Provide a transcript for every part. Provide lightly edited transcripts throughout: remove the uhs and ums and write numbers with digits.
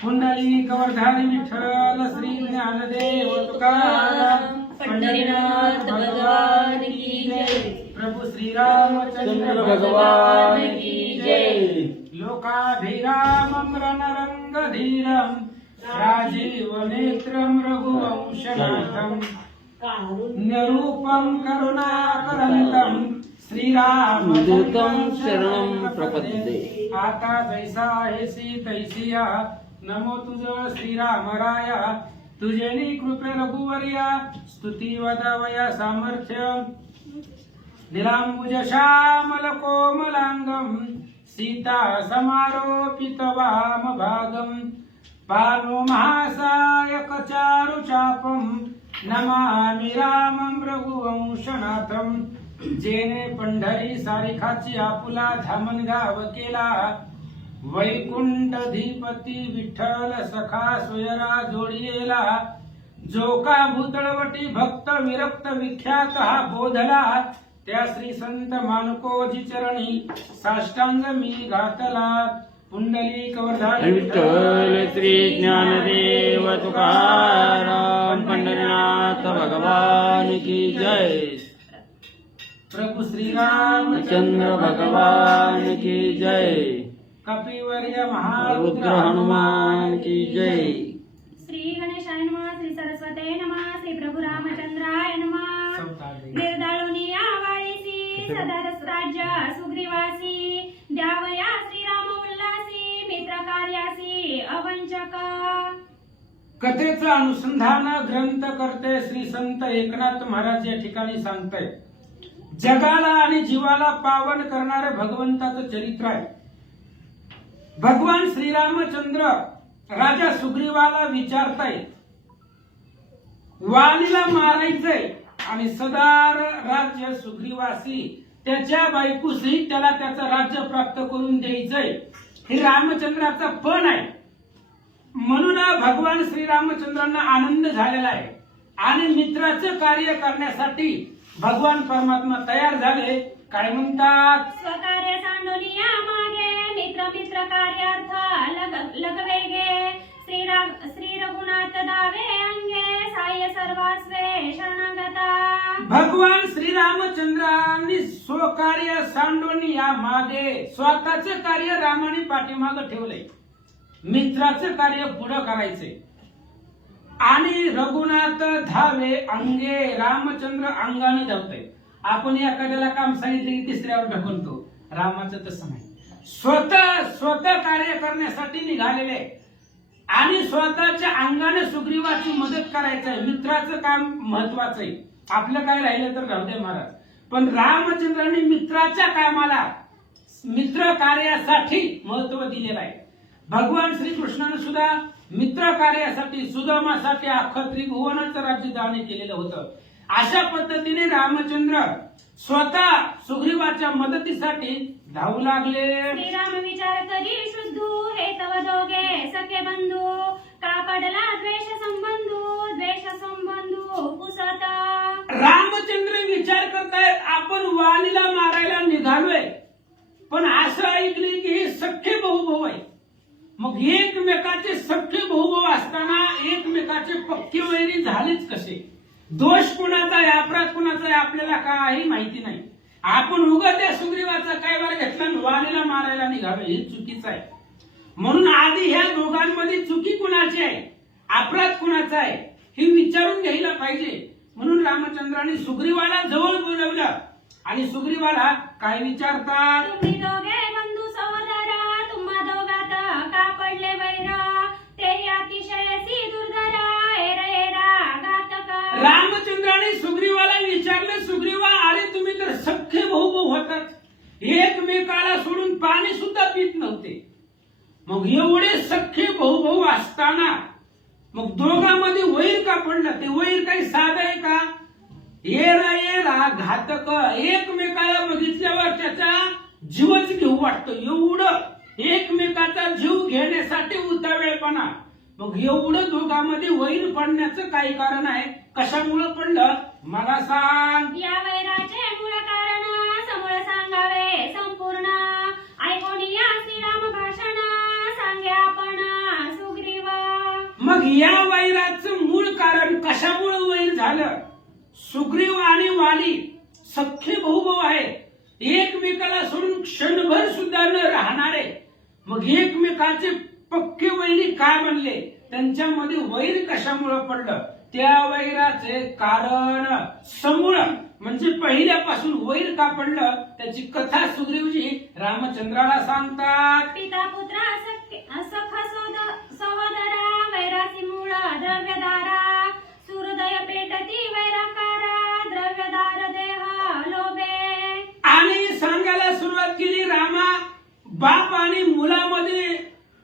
पुंडलिक वरधारी विठ्ठल श्री ज्ञानदेव तुकाराम पंढरीनाथ भगवान की जय। प्रभु श्री रामचंद्र भगवान की जय। लोकाभिरामं रणरंगधीरं राजीव नेत्रं रघुवंशनाथं कारुण्यरूपं करुणाकरन्तं श्रीरामदूतं शरणं प्रपद्ये। आता जैसा आहेसी तैसिया नमो तुझ श्रीरामराया तुझेनी कृपे रघुवर्या स्तुती वदवया सामर्थ्य निरांबुज श्यामल कोमलांगम सीता समारोपित वाम भागम पालो महासायक चारु चापम नमामि रामं रघुवंशनाथम। जेने पंढरी सारिखाची आपुला धामन गाव केला वैकुंठधिपती विठ्ठल सखा सोयरा जोडियेला। जो का भूतळवटी भक्त विरक्त विख्यात हा बोधला त्या श्री संत मानुकोजी चरणी साष्टांग मी घातला। पुंडलिक वरधारी विठ्ठल श्री ज्ञानदेव तुकाराम पंढरीनाथ भगवान की जय। प्रभु श्री रामचंद्र भगवान की जय। कपिवर्य रुद्र महारुद्र हनुमान की जय। श्री गणेशाय नमः, श्री सरस्वते नमः, श्री प्रभु रामचंद्राय नमः। निर्दाळुनी आवाळीसी सदारस राज्य सुग्रीवासी द्यावया श्रीराम उल्लासी मित्र कार्यासी अवंचक। कथेचं अनुसंधान ग्रंथ करते श्री संत एकनाथ महाराज या ठिकाणी सांगताय। जगाला आणि जीवाला पावन करणारे भगवंताचं चरित्र आहे। भगवान श्रीरामचंद्र राजा सुग्रीवाला विचारताय वालीला मारायचंय आणि सदार राज्य सुग्रीवासी त्याच्या बायकोसहित त्याला त्याचं राज्य प्राप्त करून द्यायचंय हे रामचंद्राचा पण आहे। म्हणून भगवान श्रीरामचंद्रांना आनंद झालेला आहे आणि मित्राचं कार्य करण्यासाठी भगवान परमात्मा तयार झाले। काय म्हणतात? स्वकार्य सांडोनिया मागे मित्र मित्र कार्यार्थ लगवेगे श्री रघुनाथ दावे अंगे साय सर्वास्वे शरणागता। भगवान श्रीरामचंद्रांनी स्वकार्य सांडोनी या मागे स्वतःचं कार्य रामाने पाठीमागे ठेवलंय, मित्राचं कार्य पुढे करायचंय। आणि रघुनाथ धावे अंगे रामचंद्र अंगाने धावतोय। आपण एखाद्याला काम सांगितलं की तिसऱ्यावर ढकलतो, रामाचं तसं नाही। स्वतः कार्य करण्यासाठी निघालेले आणि स्वतःच्या अंगाने सुग्रीवाची मदत करायचंय। मित्राचं काम महत्वाचं आहे, आपलं काय राहिलं तर राहू दे महाराज, पण रामचंद्रांनी मित्राच्या कामाला मित्र कार्यासाठी महत्व दिलेलं आहे। भगवान श्रीकृष्णाने सुद्धा मित्र कार्यासाठी सुदामासाठी अख्खं त्रिभुवनाचं राज्य दान केलेलं होतं। अशा पद्धतीने रामचंद्र स्वतः सुग्रीवाच्या मदतीसाठी धावू लागले। श्रीराम विचार करी शुद्धू हे तव दोघे सखे बंधू का पडला द्वेष संबंधू पुसत। रामचंद्र विचार करतायत आपण वालीला मारायला निघालोय, पण असं ऐकले की हे सख्खे भाऊ आहे। मग एकमेकाचे सख्खे भाऊ असताना एकमेकाचे पक्के वैरी झालेच कसे? दोष कुणाचा आहे अपराध कुणाचा आहे आपल्याला काही माहिती नाही। आपण उगा त्या सुग्रीवाचा काय वर घेतला वालीला मारायला निघालो, हे चुकीचं आहे। म्हणून आधी ह्या दोघांमध्ये चुकी कुणाची आहे अपराध कुणाचा आहे हे विचारून घ्यायला पाहिजे। म्हणून रामचंद्राने सुग्रीवाला जवळ बोलवलं आणि सुग्रीवाला काय विचारतात? तुम्ही दोघे बंधू सहोदरा तुम्हा दोघात का पडले वैर तेही अतिशयसी दुर्धरा एरा घातक। रामचंद्राने सुग्रीवाला विचारलं, सुग्रीवा अरे तुम्ही तर सख्खे भाऊ होतात, एकमेकाला सोडून पाणी सुद्धा पित नव्हते, मग एवढे सख्खे भाऊ असताना मग दोघांमध्ये वैर का पडलं? ते वैर काही साधं आहे का? एरा घातक, एकमेकाला बघितल्यावर त्याचा जीवच घेऊ वाटतो, एवढं एकमेकाचा जीव घेण्यासाठी उतावेळपणा। मग एवढं दोघांमध्ये वैर पडण्याचं काही कारण आहे? कशामुळे पडलं मला सांग? या वैराचे मूळ कारण समूळ सांगावे संपूर्ण मग या वैराचं मूळ कारण कशामुळे वैर झालं? सुग्रीव आणि वाली सख्खे भाऊ आहेत, एकमेकाला सोडून क्षणभर सुद्धा न राहणारे. मग एकमेकाचे पक्के वैरी काय बनले? त्यांच्यामध्ये वैर कशामुळे पडलं? त्या वैराचे कारण समूळ म्हणजे पहिल्यापासून वैर का पडलं त्याची कथा सुग्रीवजी रामचंद्राला सांगतात. पिता पुत्रा सखा सहोदरा वैरासी मूळ द्रव्यदारा सूर्योदय पेटती वैराकारा द्रव्यदार देह लोभे. आणि सांगायला सुरुवात केली, रामा बाप आणि मुलामध्ये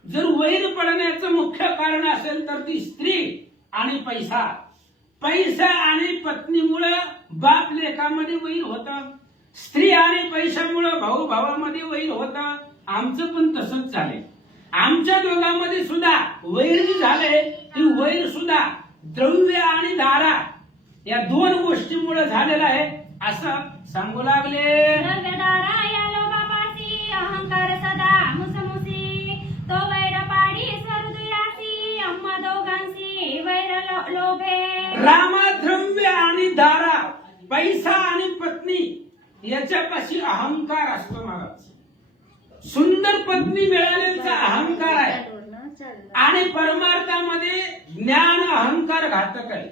जर वैर पडण्याचं मुख्य कारण असेल तर ती स्त्री आणि पैसा. पैसा आणि पत्नीमुळे बाप लेकामध्ये वैर होतं, स्त्री आणि पैशामुळे भाऊ भावामध्ये वैर होतं. आमचं पण तसंच झाले. आमच्या दोघांमध्ये सुद्धा वैर झाले. ती वैर सुद्धा द्रव्य आणि दारा या दोन गोष्टीमुळे झालेला आहे असं सांगू लागले. द्रव्यदारा या लोभापासी अहंकार सदा मुसमुसी तो वैर पाडी सर्वदुरासी आम्हा दोघांसी वैर लोभे. रामा द्रव्य आणि दारा पैसा आणि पत्नी याच्यापाशी अहंकार असतो. मला सुंदर पत्नी मिळाल्याचा अहंकार आहे आणि परमार्थामध्ये ज्ञान अहंकार घातक आहे.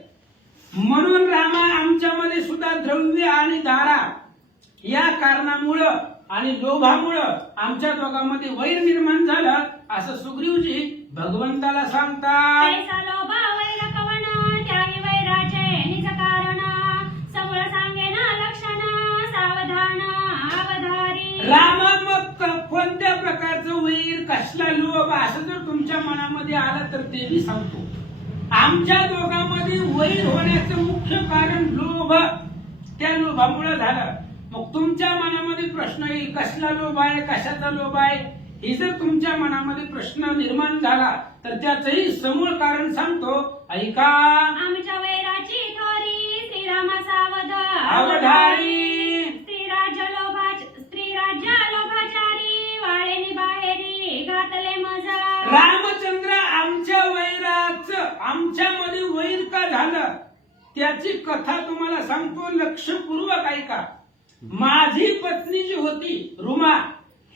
म्हणून रामा आमच्यामध्ये सुद्धा द्रव्य आणि दारा या कारणामुळं आणि लोभामुळं आमच्या दोघांमध्ये वैर निर्माण झालं असं सुग्रीवजी भगवंताला सांगतात. पैसा लोभा वैर कवण त्याही वैराचे निज कारण समूळ सांगेना लक्षण सावधान अवधारी. रामा मग कोणत्या प्रकारचं वैर कसला लोभ असं जर तुमच्या मनामध्ये आलं तर ते मी सांगतो. आमच्या दोघांमध्ये वैर होण्याचं मुख्य कारण लोभ, त्या लोभामुळे झालं. मग तुमच्या मनामध्ये प्रश्न येईल कसला लोभ आहे, कशाचा लोभ आहे. हे जर तुमच्या मनामध्ये प्रश्न निर्माण झाला तर त्याचंही समूळ कारण सांगतो, ऐका. आमच्या वैराची थोरी श्रीरामा सावध अवधारी. स्त्रीराज्य लोभाचारी वाळेनी बाहेरी घातले मजा. रामचंद्र आमच्या वैराचं आमच्यामध्ये वैर का झालं त्याची कथा तुम्हाला सांगतो, लक्षपूर्वक ऐका. माझी पत्नी जी होती रुमा,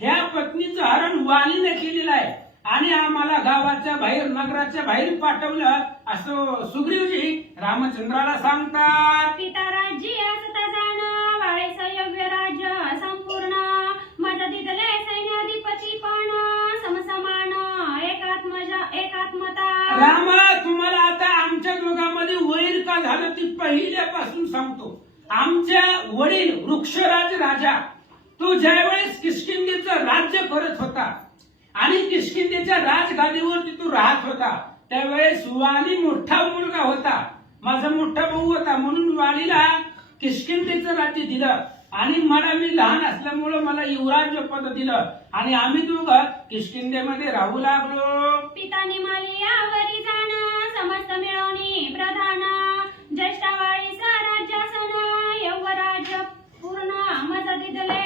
ह्या पत्नीचं हरण वालीने केलेलं आहे आणि आम्हाला गावाच्या बाहेर नगराच्या बाहेर पाठवलं असं सुग्रीवजी रामचंद्राला सांगतात. पिता राज्य असता जाण वाळे संयोग्य राज्य संपूर्ण मदतीतले सैन्याधिपती पण समसमान एकात्मता. रामा तुम्हाला आता आमच्या दोघांमध्ये वैर का झालं ती पहिल्यापासून सांगतो. आमच्या वडील वृक्षराज राजा तो ज्यावेळेस किष्किंधेचं राज्य करत होता आणि किष्किंधेच्या राजगादीवरती तो राहत होता त्यावेळेस वाली मोठा मुलगा होता, माझा मोठा भाऊ होता. म्हणून वालीला किष्किंधेचं राज्य दिलं आणि मला मी लहान असल्यामुळं मला युवराज्य पद दिलं आणि आम्ही दोघं किष्किंधेमध्ये राहू लागलो. पितानी मालियावरी जाण समस्त मिळवणी प्रधान ज्येष्ठावाळी राज्यासन यवराज्य पूर्ण मदतीतले.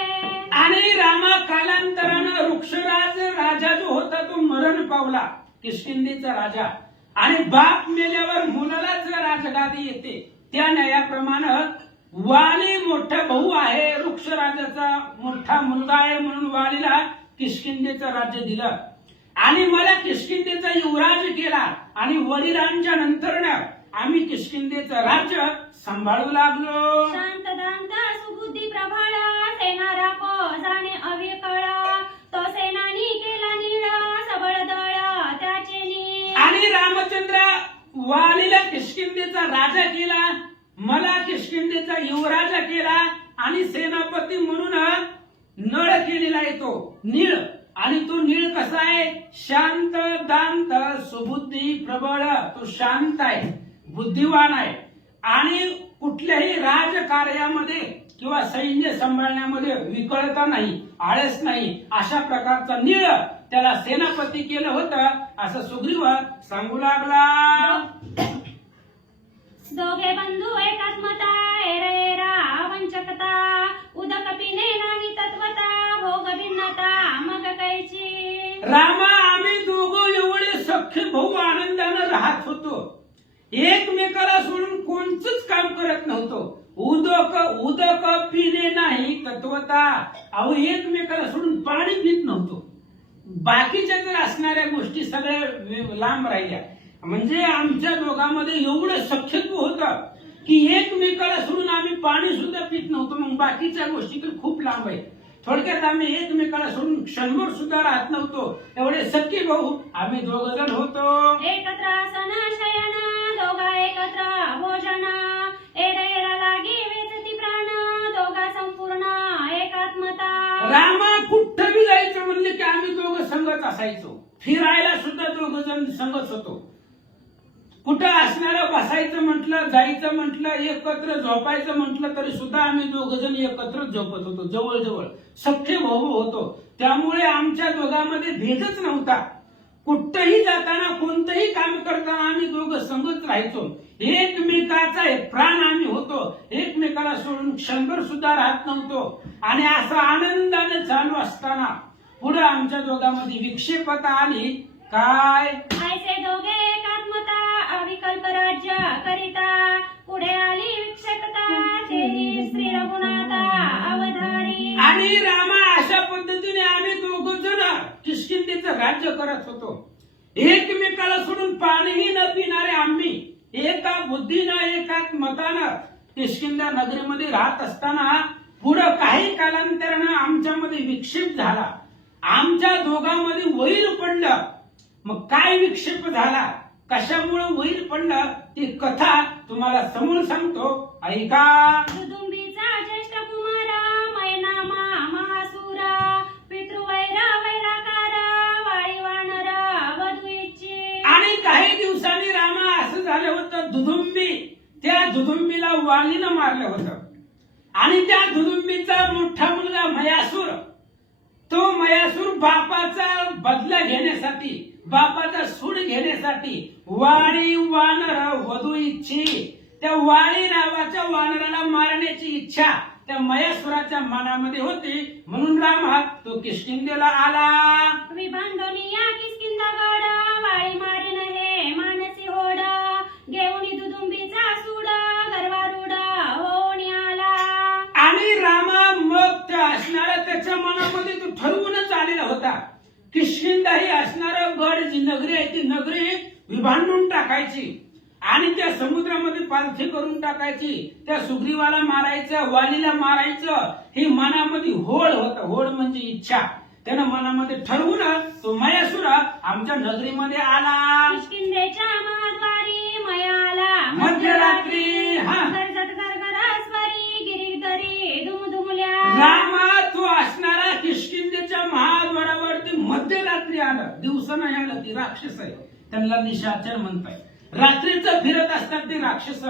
आणि रामा कालांतरानं वृक्षराज राजा जो होता तो मरण पावला, किष्किंधेचा राजा. आणि बाप मेल्यावर मुलालाच राजगादी येते. त्या न्यायाप्रमाणे वाली मोठा भाऊ आहे, वृक्षराजाचा मोठा मुलगा आहे म्हणून वालीला किष्किंधेचं राज्य दिलं आणि मला किष्किंधेचा युवराज केला आणि वडिलांच्या नंतरनं आम्ही किष्किंधेचं राज्य सांभाळू लागलो. शांत दांत सुबुद्धी प्रभाळ सेना राखो जाणे अविकळ तो सेनानी केला नीळ सबळ दळ त्याचे नीळ. आणि रामचंद्र वालीला किष्किंधेचा राजा केला, मला किष्किंधेचा युवराजा केला आणि सेनापती म्हणून नळ केलेला आहे तो नीळ. आणि तो नीळ कसा आहे? शांत दांत सुबुद्धी प्रबळ. तो शांत आहे, बुद्धिवान आहे आणि कुठल्याही राजकार्यामध्ये किंवा सैन्य सांभाळण्यामध्ये विकळता नाही, आळस नाही, अशा प्रकारचा नीळ त्याला सेनापती केलं होतं असं सुग्रीव सांगू लागला. दोघे बंधू एकात्मता एरा वंचकता उदक पिणे नाही तत्वता भोग भिन्नता मग कैची. रामा आम्ही दोघं एवढे सख्य सख्खे भाऊ आनंदानं राहत होतो. एकमेकाला सोडून कोणतंच काम करत नव्हतं. उदक पिणे नाही तत्वता. अहो एकमेकाला सोडून पाणी पित नव्हतो. बाकीच्या जर असणाऱ्या गोष्टी सगळ्या लांब राहिल्या. म्हणजे आमच्या दोघांमध्ये एवढं सख्यत्व होतं की एकमेकाला सोडून आम्ही पाणी सुद्धा पित नव्हतो. मग बाकीच्या गोष्टी तर खूप लांब आहेत. थोडक्यात आम्ही एकमेकाला सोडून क्षणभर सुद्धा राहत नव्हतो. एवढे सख्खे भाऊ आम्ही दोघ जण होतो. एकत्र आसन शयन दोघा एकत्र भोजन एरेरा लागी वेचती प्राण दोघा संपूर्ण एकात्मता. रामा कुठं बी जायचं म्हणले की आम्ही दोघं संगत असायचो. फिरायला सुद्धा दोघ जण संगत होतो. कुठं असणारं बसायचं म्हटलं, जायचं म्हटलं, एकत्र झोपायचं म्हटलं तरी सुद्धा आम्ही दोघ जण एकत्र झोपत होतो. जवळजवळ सख्खे भाऊ होतो. त्यामुळे आमच्या दोघांमध्ये भेदच नव्हता. कुठंही जाताना कोणतंही काम करताना आम्ही दोघं संगत राहायचो. एकमेकाचा प्राण आम्ही होतो. एकमेकाला सोडून क्षणभर सुद्धा राहत नव्हतो. आणि असं आनंदाने चालू असताना पुढे आमच्या दोघांमध्ये विक्षेपता आली. काय ऐसे दोघे एकात्मता अविकल्प राज्य करिता पुढे आली विक्षेपता तेही श्री रघुनाथा अवधारी. आणि रामा अशा पद्धतीने आम्ही दोघ जण किष्किंधेचं राज्य करत होतो. एकमेकाला सोडून पाणीही न पिणारे आम्ही एका बुद्धीनं एकाच मतानं किष्किंधा नगरीमध्ये राहत असताना पुढं काही कालांतरानं आमच्यामध्ये विक्षेप झाला. आमच्या दोघांमध्ये वैर पडलं. मग काय विक्षेप झाला, कशामुळे वैर पडलं ती कथा तुम्हाला समोर सांगतो, ऐका. दुदुंबीचा ज्येष्ठ कुमारा मैनामा महासुरा पितृवैर वैराकारा वाळी वानर वधू इच्छे. आणि काही दिवसांनी रामा असं झालं होतं, दुदुंबी त्या दुदुंबीला वालीनं मारलं होतं. आणि त्या दुदुंबीचा मोठा मुलगा मयासूर, तो मयासूर बापाचा बदला घेण्यासाठी, बापाचा सूड घेण्यासाठी वाळी वानर वधू इच्छी. त्या वाळी नावाच्या वानराला मारण्याची इच्छा त्या मयासुराच्या मनामध्ये होती. म्हणून राम तो किष्किंधेला आला. विभांडोनिया किष्किंधागड वाळी मारीन हे मानसी होड घेऊन दुदुंबीचा सूड गर्वारूढ होऊन आला. आणि रामा मग त्या असणारा त्याच्या मनामध्ये तो ठरवूनच आलेला होता. किष्किंधा ही असणारा गड जी नगरी आहे ती नगरी विभांडून टाकायची आणि त्या समुद्रामध्ये पालथी करून टाकायची. त्या सुग्रीवाला मारायचं, वालीला मारायचं ही मनामध्ये होड होत. होड म्हणजे इच्छा. त्यानं मनामध्ये ठरवून तो मयासूर आमच्या नगरीमध्ये आला. किष्किंधेच्या महाद्वारी मया आला मध्यरात्री. हा गरजत गरगरास्वरी गिरीधरी दुमदुमल्या. रामा तो असणारा किष्किंधेच्या महाद्वारावरती मध्यरात्री आला. दिवसा नाही आलं. ती राक्षस आहे, त्यांना निशाचर म्हणताय. रात्रीचं फिरत असतात ते राक्षस.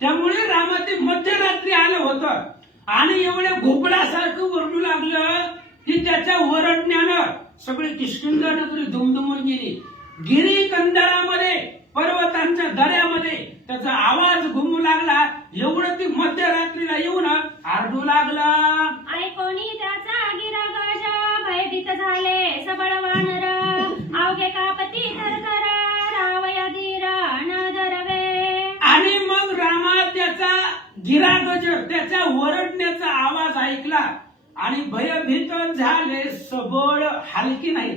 त्यामुळे रामा ते मध्यरात्री आलं होतं. आणि एवढ्या घोपडासारखं वरडू लागलं की त्याच्या वरडण्यानं सगळी किष्किंधा नगरी दुमदुमून गेली. गिरी कंदरामध्ये, पर्वतांच्या दऱ्यामध्ये त्याचा आवाज घुमू लागला. एवढं ती मध्यरात्रीला येऊन आरडू लागला. ऐकोनी त्याचा गिरागाजा भयभीत झाले सबळ वानर अवघे कापती थरथर रावया धीर न धरवे. आणि मग रामा त्याचा गिरागजर, त्याच्या वरडण्याचा आवाज ऐकला आणि भयभीत झाले. सबळ हलकी नाही,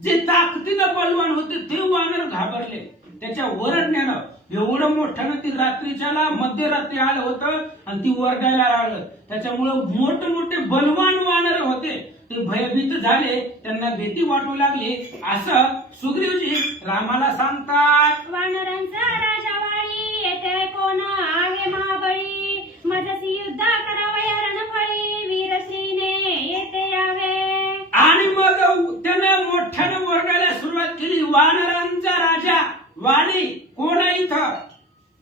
जे ताकदीनं बलवान होते ते वानर घाबरले त्याच्या वरडण्यानं. एवढं मोठ्यानं ती रात्रीच्याला मध्यरात्री आलं होतं आणि ती वरडायला लागलं. त्याच्यामुळे मोठे बलवान वानर होते ते भयभीत झाले, त्यांना भीती वाटू लागली. असं सुग्रीवजी रामाला सांगतात. वानरांचा राजा वाळी येथे कोण आहे महाबळी मजसी युद्ध करावया रणफळी वीरश्रीने येथे यावे. आणि मग त्यानं मोठ्यानं वरडायला सुरुवात केली. वानरांचा राजा वाली कोण आहे इथं?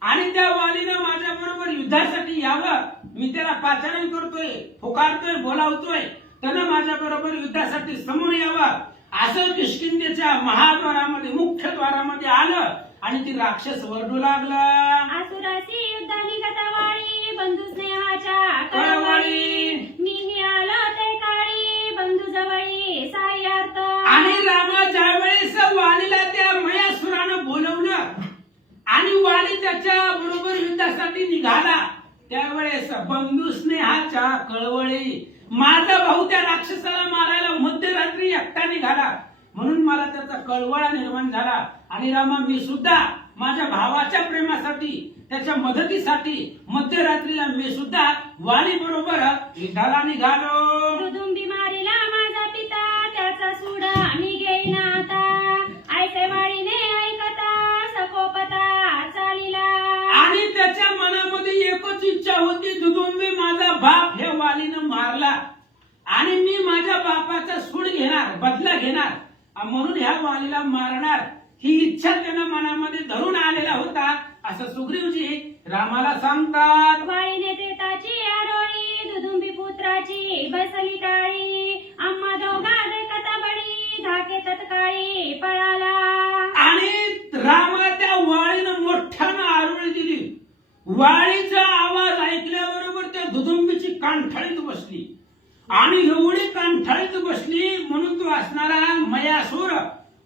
आणि त्या वालीनं माझ्या बरोबर युद्धासाठी यावं. मी त्याला पाचारण करतोय, पुकारतोय, बोलावतोय. त्यानं माझ्या बरोबर युद्धासाठी समोर यावं. असं किष्किंधेच्या महाद्वारामध्ये, मुख्य द्वारामध्ये आलं आणि ती राक्षस वरडू लागला. आसुराची युद्ध निघत वाळी बंधू स्नेहाच्या कळवळी. मीही आलो ते काळी बंधू जवळी साह्यार्थ. आणि रामा ज्यावेळेस वालीला त्या मयासुरानं त्याच्या बरोबर युद्धासाठी निघाला त्यावेळेस बंधू स्नेहाच्या कळवळी माझा भाऊ त्या राक्षसाला मारायला मध्यरात्री एकटा निघाला म्हणून मला त्याचा कळवळा निर्माण झाला आणि रामा मी सुद्धा माझ्या भावाच्या प्रेमासाठी त्याच्या मदतीसाठी मध्यरात्रीला मी सुद्धा वाली बरोबर युद्धाला निघालो. दुदुंबी मारिला माझा पिता त्याचा सुडा मी घेईना आता ऐसे वाळीने ऐकता सकोपता चालिला. आणि त्याच्या मनामध्ये एकच इच्छा होती दुदुंबी माझा बाप हे वालीनं मारला आणि मी माझ्या बापाचा सूड घेणार बदला घेणार म्हणून ह्या वालीला मारणार ही इच्छा त्यानं मनामध्ये धरून आलेला होता असं सुग्रीवजी रामाला सांगतात. वाळीने देताची आडोळी दुदुंबी पुत्राची बसली टाळी आम्हा दोघा देखता बडी धाके तत्काळी पळाला. आणि रामाला त्या वाळीनं मोठ्यानं आरोळी दिली. वाळीचा आवाज ऐकल्याबरोबर त्या दुदुंबीची कानठळीत बसली आणि एवढी कानठळीत बसली म्हणून तो असणारा मयासूर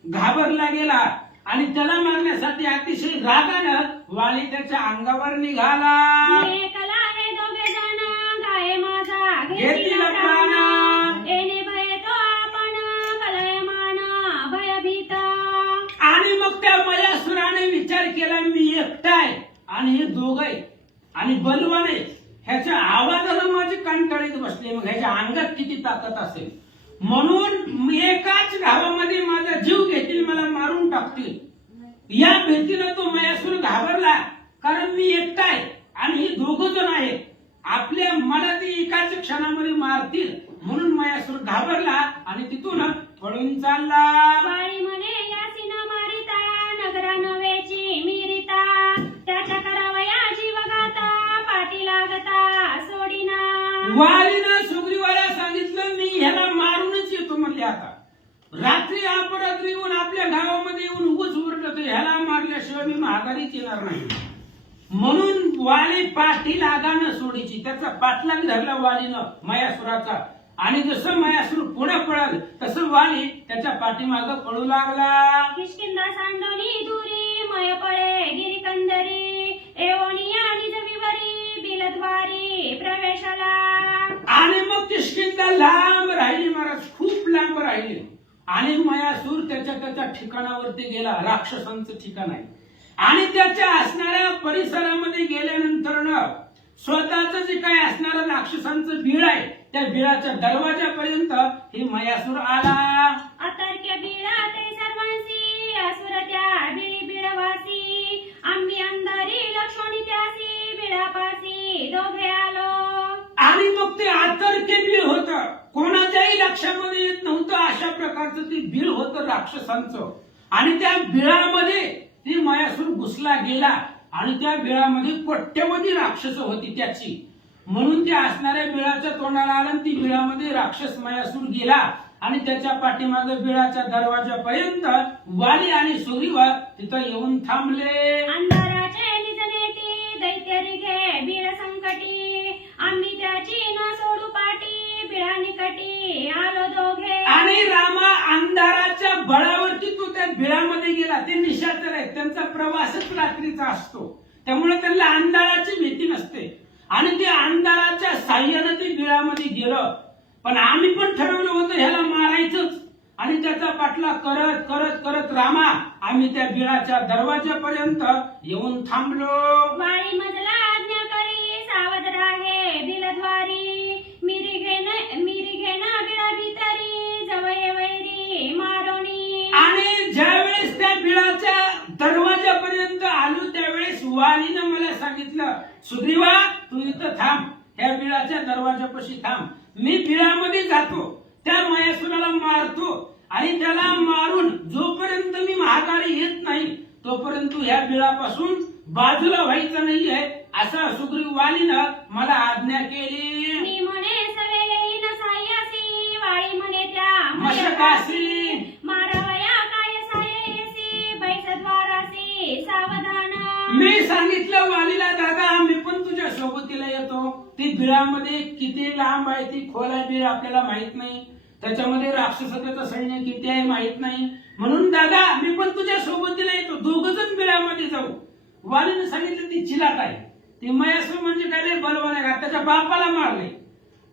घाबरला गेला आणि त्याला मारण्यासाठी अतिशय रागानं वाली त्याच्या अंगावर निघाला. एकला हे दोघे जण गाये माझा घेतील प्राण येणे भय तो आपण बलयमान भयभीत. आणि मग त्या मयासुराने विचार केला मी एकटाय आणि हे दोघे आणि बलवान आहे ह्याच्या आवाजाला माझी कंटाळीत बसले मग ह्याच्या अंगात किती ताकद असेल म्हणून एकाच घावामध्ये माझा जीव घेतील मला मारून टाकतील या भीतीनं तो मयासूर घाबरला कारण मी एकटाय आणि ही दोघ जण आहेत आपल्या मला ते एकाच क्षणामध्ये मारतील म्हणून मयासूर घाबरला आणि तिथून पळून चालला. वाळी म्हणे यासी न मारिता नगरा नव्याची मिरिता त्याच्या करावया जीवघाता पाठी लागता सोडिना. वालीनं सुग्रीवाला सांगितलं मी ह्याला मारूनच येतो म्हणले आता रात्री अपरात्री येऊन आपल्या गावामध्ये येऊन उगाच ओरडतो ह्याला मारल्याशिवाय मी माघारीच येणार नाही म्हणून वाली पाठी लागानं सोडीची त्याचा पाठलाग धरला वालीनं मयासुराचा आणि जसं मयासूर पुढे पळाल तसं वाली त्याच्या पाठीमागं पळू लागला. किष्किंधा सांडोनी दुरी मय पळे गिरिकंदरी एवनिया निजविवरी बिलद्वारी प्रवेशाला. आणि मग किष्किंधा लांब राहिली महाराज खूप लांब राहिली आणि मयासूर त्याच्या ठिकाणावरती गेला राक्षसांचं ठिकाण आहे आणि त्याच्या असणाऱ्या परिसरामध्ये गेल्यानंतर स्वतःच जे काय असणारं राक्षसांचं बीळ आहे त्या बिळाच्या दरवाजापर्यंत हे मयासूर आला. अतर्क्य बिळा ते सर्वांसी असुर त्या बिळी बिळवासी आम्ही अंधारी लक्ष्मणी त्यासी बिळापासी दोघे आलो. आणि मग ते आतर्क्य बीळ होतं कोणाच्याही लक्षामध्ये येत नव्हतं अशा प्रकारचं ते बीळ होतं राक्षसांचं आणि त्या बिळामध्ये ती मयासूर घुसला गेला आणि त्या बिळामध्ये कोट्यवधी राक्षस होती त्याची म्हणून त्या असणाऱ्या बिळाच्या तोंडाला आलं ती बिळामध्ये राक्षस मयासूर गेला आणि त्याच्या पाठीमागे बिळाच्या दरवाजापर्यंत वाली आणि सुग्रीव तिथं येऊन थांबले. अंधाराचे निजनेटी दैत्य रिघे बिळ संकटी आम्ही त्याची न सोडू पाटी बिळा निकटी आलो दोघे. आणि रामा अंधाराच्या बळावरती तो त्या बिळामध्ये गेला ते निशाचर आहेत त्यांचा प्रवासच रात्रीचा असतो त्यामुळे त्यांना अंधाराची भीती नसते आणि ते अंधाराच्या साह्यानं ते बिळामध्ये गेलं पण आम्ही पण ठरवलं होतं ह्याला मारायचंच आणि त्याचा पाठला करत करत करत रामा आम्ही त्या बिळाच्या दरवाजापर्यंत येऊन थांबलो. वाळी मजला आज्ञा करी सावध राहे बिलद्वारी मिरी घेना बिळा भीतरी जवळ वैरी मारोणी. आणि ज्यावेळेस त्या बिळाच्या दरवाजापर्यंत आलो त्यावेळेस वालीनं मला सांगितलं सुग्रीवा तू इथं थांब ह्या बिळाच्या दरवाजापाशी थांब मी बिळामध्ये जातो त्या मयासुराला मारतो आणि त्याला मारून जोपर्यंत मी महागारी येत नाही तोपर्यंत ह्या बिळापासून बाजूला व्हायचं नाहीये असं सुग्रीव वालीनं मला आज्ञा केली. मी म्हणे सवे येईन साह्यासी वाळी म्हणे त्या मशकासी मारावया काय साह्यासी बैसद्वारासी सावधान. मी सांगितलं वालीला दादा आम्ही पण तुझ्या सोबतीला येतो ती बिळामध्ये किती लांब आहे ती खोल आहे बिळ आपल्याला माहित नाही त्याच्यामध्ये राक्षसाचं सैन्य किती आहे माहित नाही म्हणून दादा मी पण तुझ्या सोबतीला येतो दोघ जण बिळामध्ये जाऊ वालीने सांगितलं ती चिलाट आहे. ती मयासूर म्हणजे काय लय बलवान आहे का, त्याच्या बापाला मारले,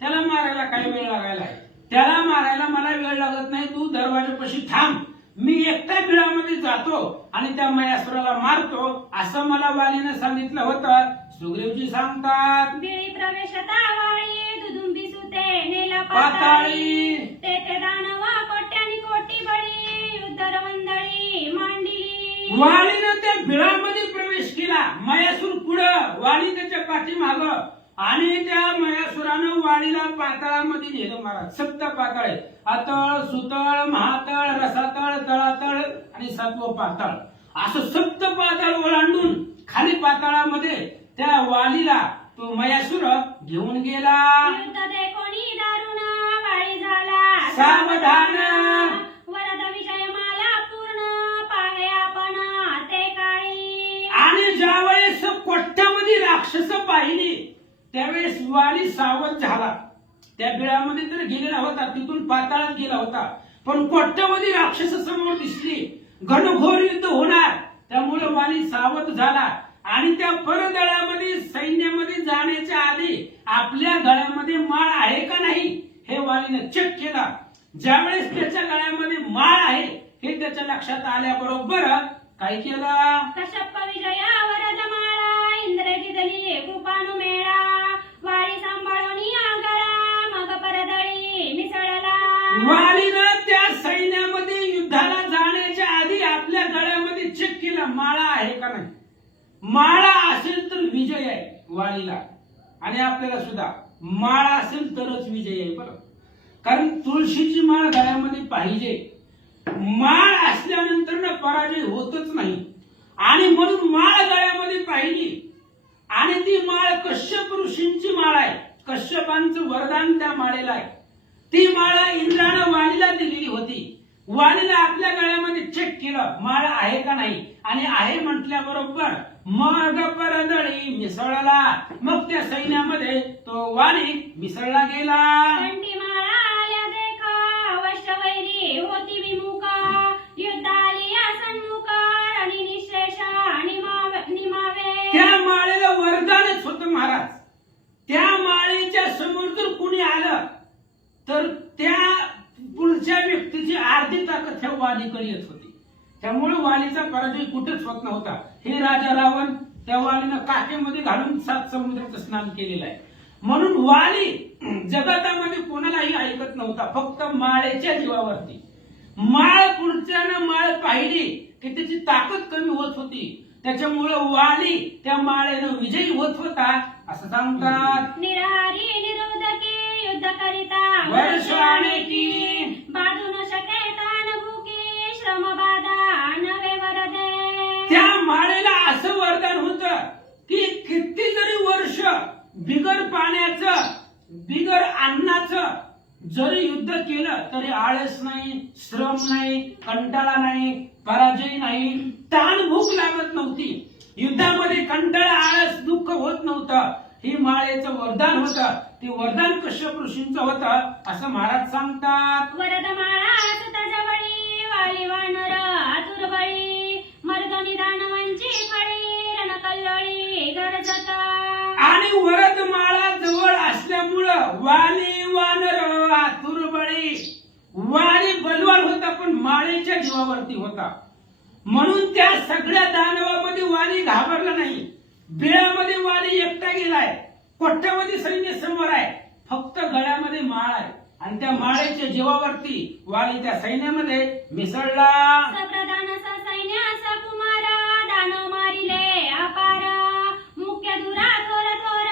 त्याला मारायला काय वेळ लागायला आहे, त्याला मारायला मला वेळ लागत नाही, तू दरवाजापाशी थांब, मी एकटा बिळामध्ये जातो आणि त्या मयासुराला मारतो, असं मला वालीने सांगितलं होतं. सुग्रीवजी सांगतात, बिळी प्रवेशता वाळी दुदुंबी सुते नेला पाताळी. पाताळी. तेथे दानवा कोट्यानी कोटी बळी युद्ध रवंदळी मांडली. वालीनं त्या बिळामध्ये प्रवेश केला, मयासूर पुढं, वाली त्याच्या पाठीमाग, आणि त्या मयासुरानं वालीला पाताळामध्ये नेलं महाराज. 7 पाताळे, अतळ, सुतळ, महातळ, रसातळ, तळातळ आणि 7वं पाताळ, असं 7 पाताळ ओलांडून खाली पाताळामध्ये त्या वालीला तो मयासुर घेऊन गेला. युद्ध देखोनी दारुण वाळी झाला सावधान. वरद विजय माला पूर्ण पाहे आपण ते काळी. आणि ज्यावेळेस कोट्यामध्ये राक्षस पाहिली त्यावेळेस वाली सावध झाला. त्या बिळामध्ये तर गेलेला होता, तिथून पाताळात गेला होता, पण कोट्यामध्ये राक्षस समोर दिसली, घनघोर युद्ध होणार, त्यामुळे वाली सावध झाला आणि त्या परदळामध्ये सैन्यामध्ये जाण्याच्या आधी आपल्या गळ्यामध्ये माळ आहे का नाही हे वालीने चेक केला. ज्यावेळेस त्याच्या गळ्यामध्ये माळ आहे हे त्याच्या लक्षात आल्याबरोबर काय केलं, कश्यप विजया वरद माळा इंद्रजितली कृपानु मेळा. वाळी सांभाळून गळा मग परदळी मिसळला. वालीनं त्या सैन्यामध्ये युद्धाला जाण्याच्या आधी आपल्या गळ्यामध्ये चेक केला माळा आहे का नाही. माळा असेल तर विजय आहे वालीला, आणि आपल्याला सुद्धा माळा असेल तरच विजय आहे बरं. कारण तुळशीची माळ गळ्यामध्ये पाहिजे, माळ असल्यानंतर पराजय होतच नाही, आणि म्हणून माळ गळ्यामध्ये पाहिली. आणि ती माळ कश्यप ऋषींची माळ आहे, कश्यपांचं वरदान त्या माळेला आहे. ती माळ इंद्रानं वालीला दिलेली होती. वालीला आपल्या गळ्यामध्ये चेक केलं माळ आहे का नाही, आणि आहे म्हटल्याबरोबर मग परदळी मिसळला. मग त्या सैन्यामध्ये तो वाली मिसळला गेला. कंठी माळा आल्या देखा अवश्य वैरी होती विमुखा. युद्ध आली या सन्मुख आणि निशेष निमावे. त्या माळेला वरदानच होतं महाराज. त्या माळेच्या समोर जर कुणी आलं तर त्या पुढच्या व्यक्तीची अर्धी ताकद ह्या वालीकडे येत होती. त्यामुळे वालीचा पराजय कुठेच होत नव्हता. हे राजा रावण त्या वालीनं काठीमध्ये घालून 7 समुद्राचं स्नान केलेलं आहे. म्हणून वाली जगतामध्ये कोणालाही ऐकत नव्हता, फक्त माळेच्या जीवावरती. माळ पुढच्यानं माळ पाहिली की त्याची ताकद कमी होत होती, त्याच्यामुळे वाली त्या माळेनं विजयी होत होता असं सांगतात. निरहारी निरोधकी युद्ध करिता वर्षाने की बाधू न शके तान भूकी श्रम बाधा नवे वरदे. त्या माळेला असं वरदान होतं की किती जरी वर्ष बिगर पाण्याचं बिगर अन्नाचं जरी युद्ध केलं तरी आळस नाही, श्रम नाही, कंटाळा नाही, पराजय नाही, ताण भूक लागत नव्हती. युद्धामध्ये कंटाळा, आळस, दुःख होत नव्हतं. ही माळेचं वरदान होतं. ते वरदान कश्यप ऋषींचं होतं असं महाराज सांगतात. वरद माळा सुत जवळी वाली वानर आतुर बळी. मर्दनी दानवांची फळी रण कल्लोळी गरजत. आणि वरद माळा जवळ असल्यामुळं वाली वानर आतुर बळी. वाली बलवान होता पण माळेच्या जीवावरती होता, म्हणून त्या सगळ्या दानवामध्ये वाली घाबरला नाही. बिळामध्ये वाली एकटा गेलाय, कोट्यावधी सैन्य समोर आहे, फक्त गळ्यामध्ये माळ आहे, आणि त्या माळेच्या जीवावरती वाली त्या सैन्यामध्ये मिसळला. सप्रधान सैन्य सकुमार दानव मारिले अपार. मुख्य दुरा थोर थोर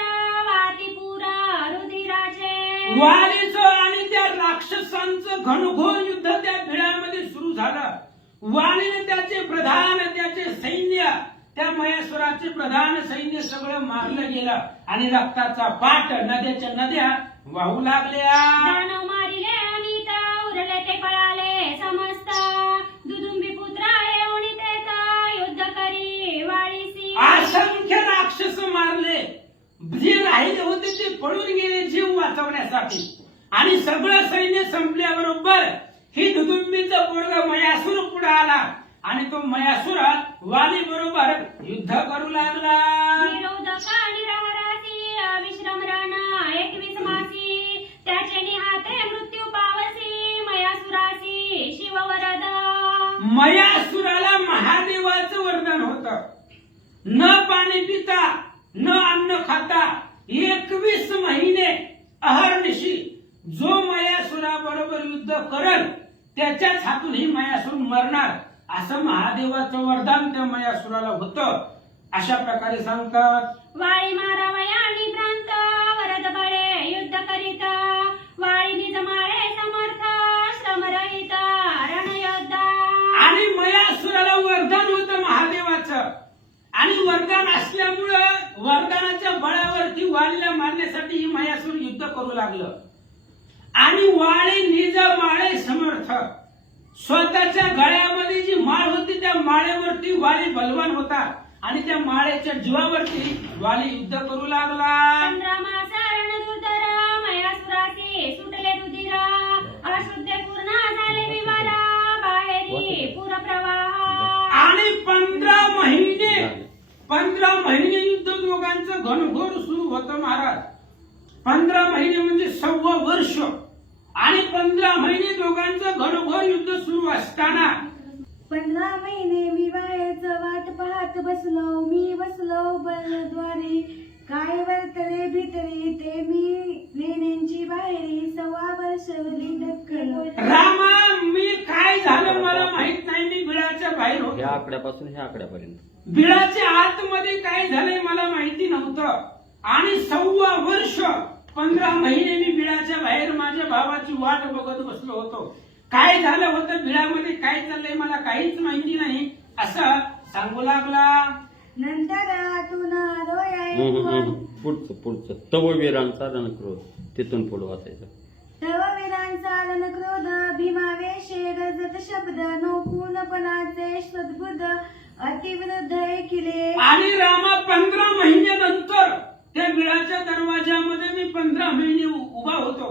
वाती पुरा रुधिराचे. वालीचं आणि त्या राक्षसांचं घनघोर युद्ध त्या बिळामध्ये सुरू झालं. वालीने त्याचे प्रधान, त्याचे सैन्य, त्या महेश्वराचे प्रधान सैन्य सगळं मारलं गेलं आणि रक्ताचा पाट नद्याच्या नद्या वाहू लागल्या. दानव मारिले अमित उरले ते पळाले समस्त. दुदुंबी पुत्र येऊन तेथ युद्ध करी वाळीसी. असंख्य राक्षस मारले, जे राहिले होते ते पळून गेले जीव वाचवण्यासाठी. आणि सगळं सैन्य संपल्याबरोबर ही दुदुंबीचा पोरगा मयासूर पुढे आला आणि तो मयासुर वाली बरोबर युद्ध करू लागला. निरोधका निरहरासी अविश्रम रण 21 मासी त्याचे निहाते मृत्यू पावसी मयासुरासी शिववरद. मयासुराला महादेवाचं वरदान होतं. न पाणी पिता न अन्न खाता 21 महिने अहर्निशी जो मयासुरा बरोबर युद्ध करल त्याच्याच हातून ही मयासुर मरणार असं महादेवाचं वरदान त्या मयासुराला होतं. अशा प्रकारे सांगतात. वाळी मारावया निभ्रांत वरद बळे युद्ध करीत वाळी निज माळे समर्थ श्रमरहित रणयोद्धा. आणि मयासुराला वरदान होतं महादेवाचं आणि वरदान असल्यामुळं वरदानाच्या बळावरती वालीला मारण्यासाठी ही मयासुर युद्ध करू लागलं. आणि वाळी निज माळे समर्थ स्वतःच्या गळ्यामध्ये जी माळ होती त्या माळेवरती वाली बलवान होता आणि त्या माळेच्या जीवावरती वाली युद्ध करू लागला. चंद्रमासा रणदुर्धर मयासुरासी सुटले रुधिर अशुद्ध पूर्ण झाले विवार बाहेरी पूरप्रवाह. आणि 15 महिने युद्ध दोघांचं घनघोर सुरू होतं महाराज. 15 महिने म्हणजे 1.25 वर्ष आणि 15 महिने दोघांचं घनघोर युद्ध सुरू असताना 15 महिने मी बाहेरचं वाट पाहत बसलो. मी बसलो बलद्वारी काय वर्तरे भीतरी ते मी लेण्यांची बाहेरी 1.25 वर्ष डक्कल. रामा मी काय झालं मला माहित नाही. मी बिळाच्या बाहेर ह्या होतो. आकड्यापासून ह्या आकड्यापर्यंत बिळाच्या आतमध्ये काय झालंय मला माहिती नव्हतं. आणि 1.25 वर्ष 15 महिने मी बिळाच्या बाहेर माझ्या भावाची वाट बघत बसलो होतो. काय झालं होतं बिळामध्ये काय चाललंय मला काहीच माहिती नाही असं सांगू लागला. नंतर आतून आलो या पुढचं तव वीरांचा रणक्रोध तिथून पुढे वाचायचं. तव वीरांचा रणक्रोध भीमावेशे गरजत शब्द नौपूर्णपणाचे सद्बुद्ध अतिविरुद्ध ऐकिले. आणि रामा 15 महिन्यानंतर त्या बिळाच्या दरवाजामध्ये मी 15 महिने उभा होतो.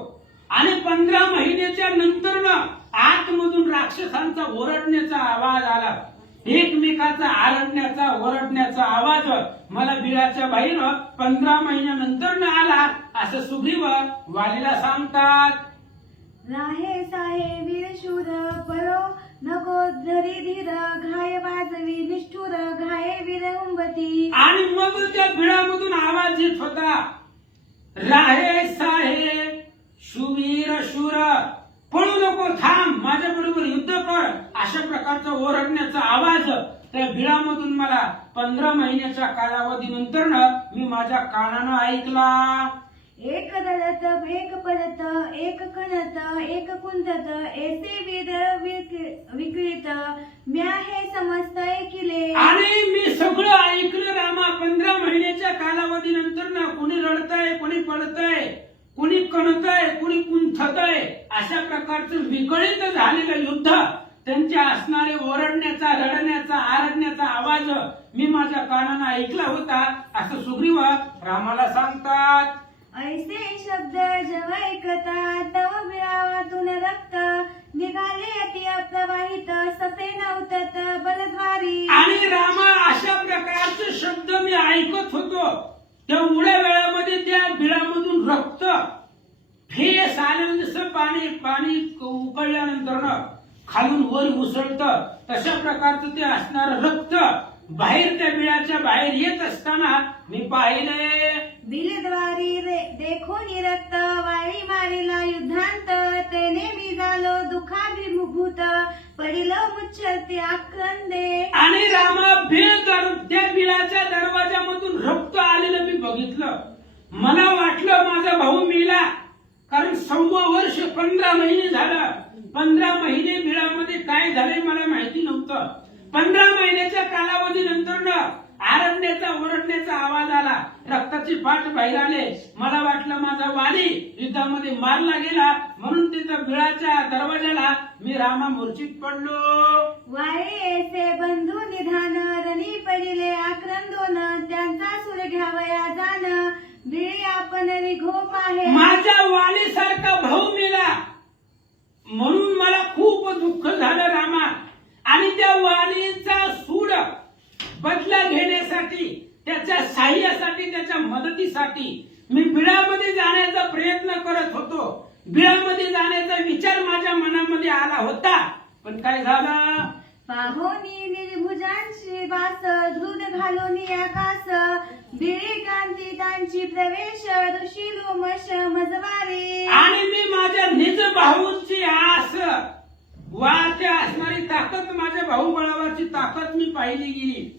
आणि 15 महिन्याच्या नंतर ना आतमधून राक्षसांचा ओरडण्याचा आवाज आला. एकमेकाचा आरडण्याचा ओरडण्याचा आवाज मला बिळाच्या बाहेर 15 महिन्यानंतर न आला असं सुग्रीव वालीला सांगतात. राहे साहे वीर शूर परो नको धरी धीर घाय वाजवी निष्ठुर घाये वीर उंबती. आणि मग त्या बिळामधून आवाज येत होता. राहे साहे शुवीर शूर पळू नको थांब माझ्या बरोबर युद्ध कर अशा प्रकारचा ओरडण्याचा आवाज त्या बिळामधून मला 15 महिन्याच्या कालावधीनंतर मी माझ्या कानानं ऐकला. एक दळत एक पडत एक कणत एक कुंतत ऐसे वीर विकृत म्या हे समस्त ऐकिले. आणि मी सगळं ऐकलं रामा. 15 महिन्याच्या कालावधीनंतर ना कोणी रडतंय कोणी पडतंय कोणी कणतंय कोणी कुंथतंय अशा प्रकारचं विकळित झालेलं युद्ध त्यांच्या असणारे ओरडण्याचा रडण्याचा आरडण्याचा आवाज मी माझ्या कानानं ऐकला होता असं सुग्रीव रामाला सांगतात. ऐसे शब्द जव ऐकता तव बिळावातून रक्त निघाले अति प्रवाहित सफे नव्हत बलद्वारी. आणि रामा अशा प्रकारचे शब्द मी ऐकत होतो. तेवढ्या वेळामध्ये त्या बिळामधून रक्त फेस आलं जसं पाणी उकळल्यानंतर खालून वर उसळतं तशा प्रकारचं ते असणारं रक्त बाहेर त्या बिळाच्या बाहेर येत असताना मी पाहिले. बिलद्वारी देखून रक्त वाळी मारिला युद्धांत तेने मी झालो दुःखाभिभूत पडिलो मुच्छते आक्रंदे. आणि रामा त्या बिळाच्या दरवाजामधून रक्त आलेलं मी बघितलं. मला वाटलं माझा भाऊ मेला. कारण 1.25 वर्ष 15 महिने झालं. 15 महिने बिळामध्ये काय झालंय मला माहिती नव्हतं. 15 महिन्याच्या कालावधीनंतर आरडण्याचा ओरडण्याचा आवाज आला. रक्ताची पाठ बाहेर आले. मला वाटलं माझा वाली युद्धामध्ये मारला गेला म्हणून तिथं बिळाच्या दरवाजाला मी रामा मूर्छित पडलो. वाळे ऐसे बंधू निधान रणी पडिले आक्रंदोन त्यांचा सूर घ्यावया जाण बिळी आपण रिघोप आहे. माझ्या वाली सारखा भाऊ मेला म्हणून मला खूप दुःख झालं रामा. आणि त्या वाली बिळामध्ये आला होता, पण काय झालं? पाहोनी निर्भुजांची वास दूध घालून आकाश बिळी कांती त्यांची प्रवेश ऋषी लोमश मजवारी. आणि मी माझ्या निज भाऊची आस वाटे असणारी ताकद, माझ्या भाऊ बळावाची ताकद मी पाहिली गेली.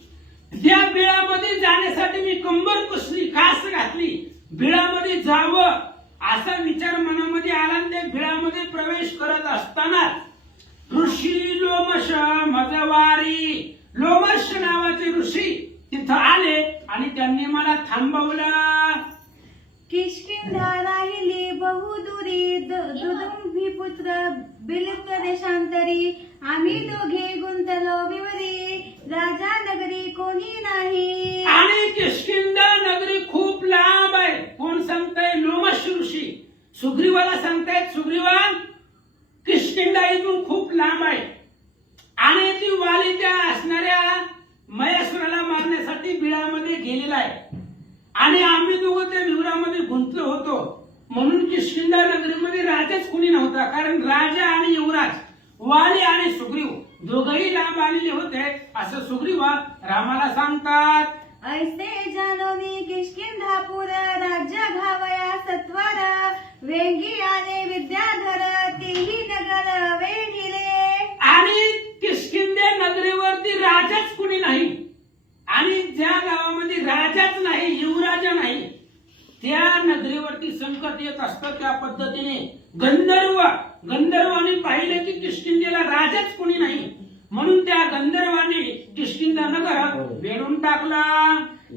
त्या बिळामध्ये जाण्यासाठी मी कंबर कसली, कास घातली, बिळामध्ये जावं असा विचार मनामध्ये आला. आणि त्या बिळामध्ये प्रवेश करत असताना ऋषी लोमश मजवारी, लोमश नावाचे ऋषी तिथं आले आणि त्यांनी मला थांबवलं. किष्किंधा राहिली बहुदुरी दुदुंभी पुत्र बिलुप्त देशांतरी. आम्ही दोघे गुंतलो विवरी राजा नगरी कोणी नाही. आणि किष्किंधा नगरी खूप लांब आहे. कोण सांगताय? लोमश ऋषी सुग्रीवाला सांगतायत, सुग्रीवा किष्किंधा इथून खूप लांब आहे. आणि ती वाली त्या असणाऱ्या महेश्वराला मारण्यासाठी बिळामध्ये गेलेला आहे. आणि आम्ही दोघं त्या विवरामध्ये गुंतलो होतो. म्हणून किष्किंधा नगरीमध्ये राजाच कुणी नव्हता, कारण राजा आणि युवराज वाली आणि सुग्रीव दोघही लांब आलेले होते असं सुग्रीवा रामाला सांगतात. ऐसे जानोनी किष्किंधापूर राज्य घावया सत्वर वेंगी आले विद्याधर तेही नगर वेढिले. आणि किष्किंधा नगरीवरती राजाच कुणी नाही, आणि ज्या गावामध्ये राजाच नाही, युवराज नाही, त्या नगरीवरती संकट येत असतं. त्या पद्धतीने गंधर्वाने पाहिलं की किष्किंधेला राजाच कुणी नाही, म्हणून त्या गंधर्वाने किष्किंधा नगर वेढून टाकला.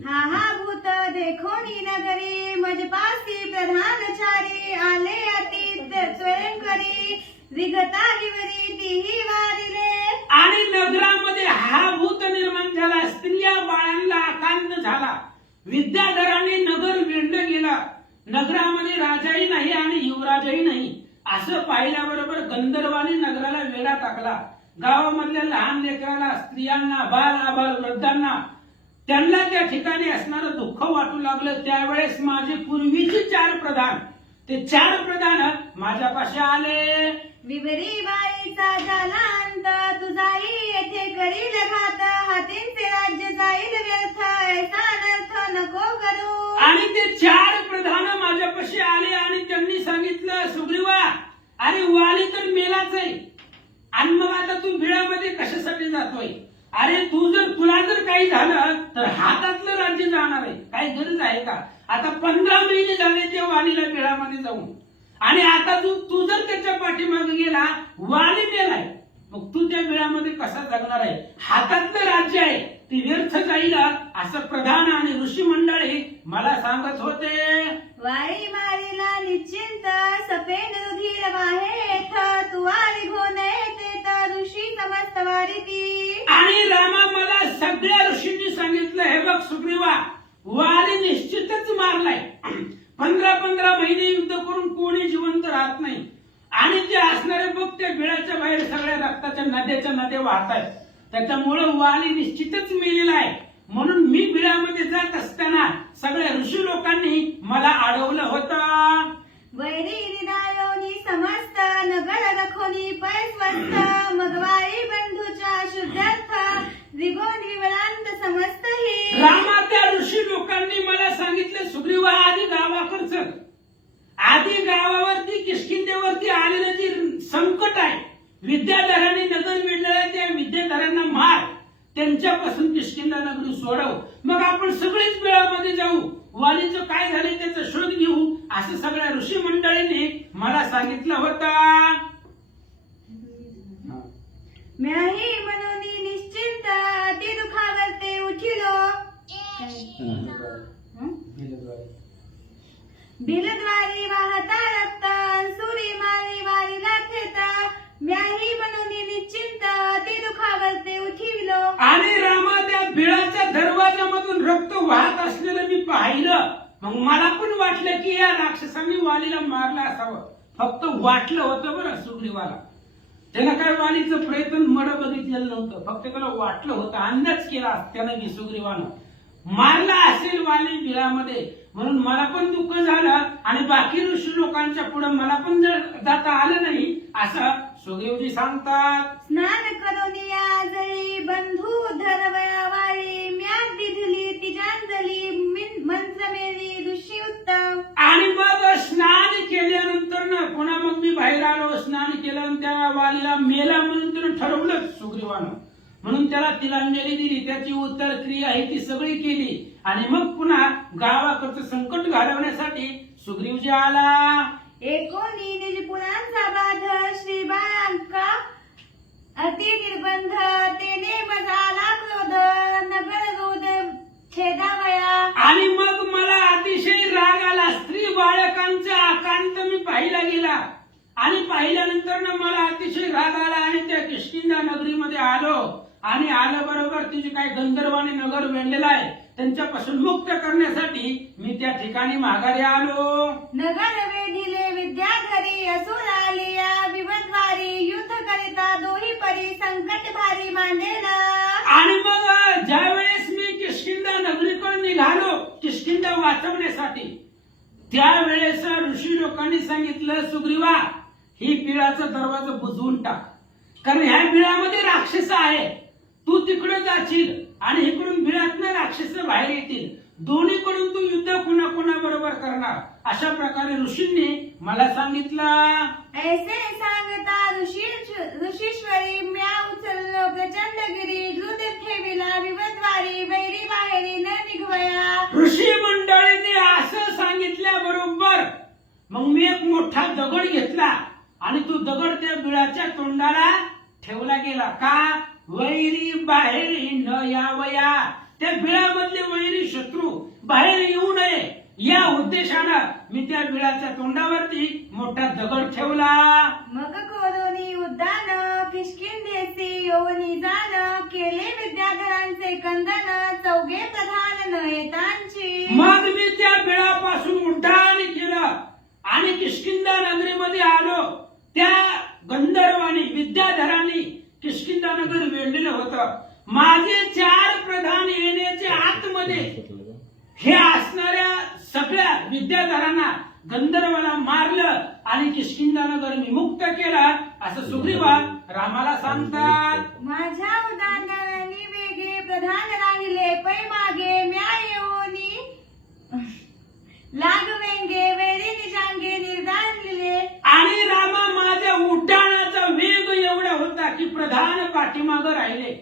हा हा भूत देखोनी नगरी मजपासी प्रधानचारी आले अतीत स्वयंकरी विगता विवरी तीही वारिले. आणि नगरामध्ये हा भूत निर्माण झाला, स्त्रिया बाळांना आकांत झाला, विद्याधरांनी नगर वेढलं गेलं. नगरामध्ये राजाही नाही आणि युवराजही नाही असं पाहिल्याबरोबर गंधर्वाने नगराला वेढा टाकला. गावामधल्या लहान लेकराला, स्त्रियांना, बाल आबाल वृद्धांना, त्यांना त्या ठिकाणी असणारं दुःख वाटू लागलं. त्यावेळेस माझे पूर्वीचे 4 प्रधान, ते 4 प्रधान माझ्यापाशी आले. विवरी बाईचा झाला अंत तुझाही येथे करील घात हातींचे राज्य जाईल व्यर्थ ऐसा अनर्थ नको करू. आणि ते 4 प्रधान माझ्यापाशी आले आणि त्यांनी सांगितलं, सुग्रीवा अरे वाली तर मेलाच आहे, आणि मग आता तू बिळामध्ये कशासाठी जातोय? अरे तुला जर काही झालं तर हातातलं राज्य जाणार आहे, काही गरज आहे का? आता 15 महिने झाले ते वालीला बिळामध्ये जाऊन, आणि आता तू जर त्याच्या पाठीमागे गेला, वाली मेलाय, मग तू त्या बिळामध्ये कसा जगणार आहे? हातातलं राज्य आहे ते व्यर्थ जाईल असं प्रधान आणि ऋषी मंडळी मला सांगत होते. वारी मारीला निश्चिंत सपेन रुधिर वाहेठ तू वारी घोन येते तर ऋषी समस्त वारीती. आणि रामा मला सगळ्या ऋषींनी सांगितलं, हे बघ सुग्रीवा, वाली निश्चितच मारलाय. 15 महिने युद्ध करून कोणी जिवंत राहत नाही, आणि ते असणारे बघ त्या बिळाच्या बाहेर सगळ्या रक्ताच्या नद्या वाहत आहेत, त्याच्यामुळे वाली निश्चितच मेलेला आहे. म्हणून मी बिळामध्ये जात असताना सगळ्या ऋषी लोकांनी मला अडवलं होतं. वैरी निदायोनी समस्त नगर रखोनी पैस्वस्त मगवाई बंधूच्या शुद्धार्थ विगोन विवरांत समस्त ही. रामा त्या ऋषी लोकांनी मला सांगितलं, सुग्रीवा आधी गावाकडे चल, आधी गावावरती किष्किंधेवरती आलेलं जे संकट आहे, विद्याधरांनी नगर वेढलेलं, त्या विद्याधरांना मार, त्यांच्यापासून किष्किंधा नगरी सोडव, मग आपण सगळेच बिळामध्ये जाऊ, वालीचं काय झालंय त्याचा शोध घेऊ, असं सगळ्या ऋषी मंडळींनी मला सांगितलं होतं. म्याही मनोनी निश्चिंत ती दुखावरते उठिलो बिलद्वारी वाहता रक्त सुरी मारी वारीला थेता. म्याही मनोनी निश्चिंत ती दुखावरते उठिलो. आणि रामा त्या बिळाच्या दरवाजामधून रक्त वाहत असलेलं मी पाहिलं. मग मला पण वाटलं की या राक्षसांनी वालीला मारलं असावं. फक्त वाटलं होतं बरं सुग्रीवाला, त्यानं काय वालीचं प्रयत्न मड बघितलेलं नव्हतं, फक्त त्याला वाटलं होतं, अंदाज केला त्यानं की सुग्रीवानं मारला असेल वाली बिळामध्ये. म्हणून मला पण दुःख झालं आणि बाकी ऋषी लोकांच्या पुढे मला पण जाता आलं नाही असं सुग्रीवजी सांगतात, स्नान करून या जळी बंधू धरवया वाळी म्या दिधली तिजांजली मंत्र मेरी ऋषी उत्तम. आणि मग स्नान केल्यानंतर ना पुन्हा मग मी बाहेर आलो, स्नान केलं आणि त्या वालीला मेला म्हणून तिने ठरवलं सुग्रीवानं, म्हणून त्याला तिलांजली दिली, त्याची उत्तर क्रिया ही ती सगळी केली. आणि मग पुन्हा गावाकडचं संकट घालवण्यासाठी सुग्रीवजी आला. एकोणी निजपुरांचा बाध श्री बाळांका अति निर्बंध तेने मजाला क्रोध नगर रोध छेदावया. आणि मग मला अतिशय राग आला. स्त्री बाळकांचा आकांत मी पाहिला गेला आणि पाहिल्यानंतर ना मला अतिशय राग आला आणि त्या किष्किंधा नगरीमध्ये आलो. आणि आल्याबरोबर तिचे काही गंधर्वाने नगर वेढलेलं आहे, त्यांच्यापासून मुक्त करण्यासाठी मी त्या ठिकाणी माघारी आलो. नगर वेढिले विद्याधरी असुर आलिया विवद्वारी युद्ध करिता दोही परी संकट भारी मांडेला. आणि मग ज्या वेळेस मी किष्किंधा नगरीकडे निघालो किष्किंधा वाचवण्यासाठी, त्यावेळेस ऋषी लोकांनी सांगितलं, सुग्रीवा ही बिळाचा दरवाजा बुजवून टाक, कारण ह्या बिळामध्ये राक्षस आहे. तू तिकडे जाशील आणि इकडून बिळातनं राक्षस बाहेर येतील, दोन्हीकडून तू युद्ध कुणा कुणा बरोबर करणार, अशा प्रकारे ऋषींनी मला सांगितलं. ऐसे सांगता ऋषीश्वरी म्या उचललो प्रचंडगिरी द्रुत ठेविला विवद्वारी वैरी बाहेरी न निघवया. ऋषी मंडळीने असं सांगितल्याबरोबर मग मी एक मोठा दगड घेतला आणि तो दगड त्या बिळाच्या तोंडाला ठेवला गेला. का? वैरी बाहेरी न यावया, त्या बिळामधले वैरी शत्रू बाहेर येऊ नये या उद्देशानं मी त्या बिळाच्या तोंडावरती मोठा दगड ठेवला. मग कोरोनी उद्दान किष्किंधेसी योनी जान केले विद्याधरांचे कंदन चौघे प्रधान नयतांची. मग मी त्या बिळापासून उड्डाण केलं आणि किष्किंधा नगरीमध्ये आलो. त्या गंधर्वानी विद्याधरांनी किष्किंधा नगर वेढलेलं होतं. माझे 4 प्रधान येण्याचे आतमध्ये हे असणाऱ्या सगळ्या विद्याधरांना गंधर्वाला मारलं आणि किष्किंधा नगर मी मुक्त केला, असं सुग्रीवा रामाला सांगतात. माझ्या उदाहरणाने वेगे प्रधान राहिले पै मागे म्या येऊनी लागवेंगे वेरी निजांगे निर्दानले. आणि रामा माझ्या उड्डाणाचा वेग एवढा होता की प्रधान पाठीमागं राहिले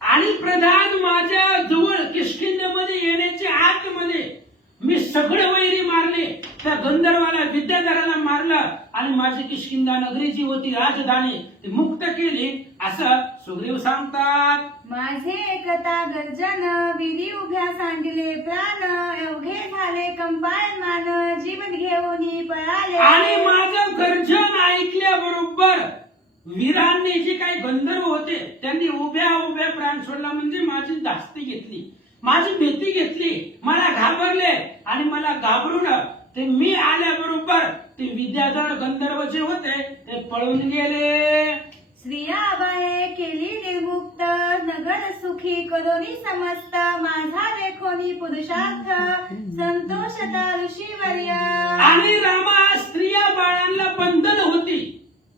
आणि प्रधान माझ्या जवळ किष्किंधेमध्ये येण्याच्या आतमध्ये मी सगळे वैरी मारले, त्या गंधर्वाला विद्याधराला मारलं आणि माझी किष्किंधा नगरी जी होती राजधानी ती मुक्त केली, असं सुग्रीव सांगतात. माझे एकता गर्जन विधी उभ्या सांडिले प्राण एवढे झाले कंपायमान जीवन घेऊन पळाले. आणि माझं गर्जन ऐकल्याबरोबर वीरांनी जे काही गंधर्व होते त्यांनी उभ्या उभ्या प्राण सोडला, म्हणजे माझी धास्ती घेतली, माझी भीती घेतली, मला घाबरले आणि मला घाबरून ते मी आल्याबरोबर ते विद्याधर गंधर्व जे होते ते पळून गेले. स्त्रिया बाहे केली निर्मुक्त नगर सुखी करोनी समस्त माझा देखोनी पुरुषार्थ संतोषता ऋषीवर्य. आणि रामा स्त्रिया बाळांना बंधन होती,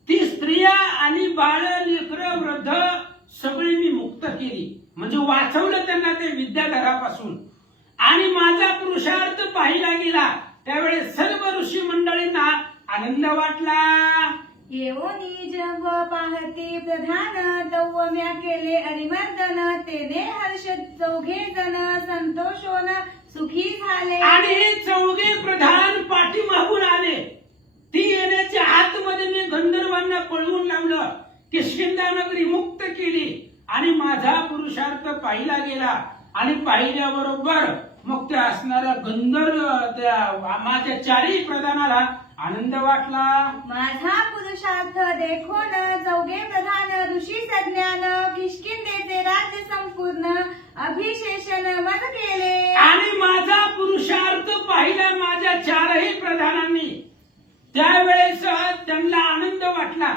ती स्त्रिया आणि बाळ लेकरं वृद्ध सगळी मी मुक्त केली, म्हणजे वाचवलं त्यांना ते विद्याधरापासून. आणि माझा पुरुषार्थ पाहिला गेला त्यावेळेस सर्व ऋषी मंडळींना आनंद वाटला. येऊनी जग पाहती प्रधान तव म्या केले अरिमर्दन तेने हर्षद चौघे जण संतोषोन सुखी झाले. आणि हे 4 प्रधान पाठीमागून आले, ती येण्याच्या आतमध्ये मी गंधर्वांना पळवून लावलं, किष्किंधा नगरी मुक्त केली आणि माझा पुरुषार्थ पाहिला गेला. आणि पाहिल्याबरोबर मग त्या असणाऱ्या गंधर्व त्या माझ्या 4ही प्रधानाला आनंद वाटला. माझा पुरुषार्थ देखोन चौघे प्रधान ऋषी सज्ञान किष्किंधेचे राज्य संपूर्ण अभिषेचन मन केले. आणि माझा पुरुषार्थ पाहिला माझ्या 4ही प्रधानांनी, त्यावेळेस त्यांना आनंद वाटला.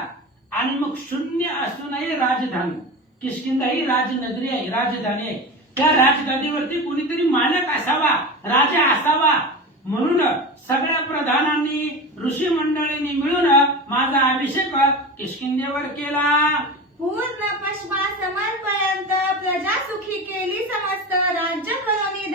आणि मग शून्य असूनही राजधानी किष्किंधा ही राजनगरी आहे, राजधानी आहे, त्या राजगादीवरती कोणीतरी मालक असावा, राजा असावा, म्हणून सगळ्या प्रधानांनी ऋषी मंडळींनी मिळून माझा अभिषेक किष्किंधेवर केला. पूर्ण पश्मा समर्पयंत प्रजा सुखी केली समस्त राज्य करोनी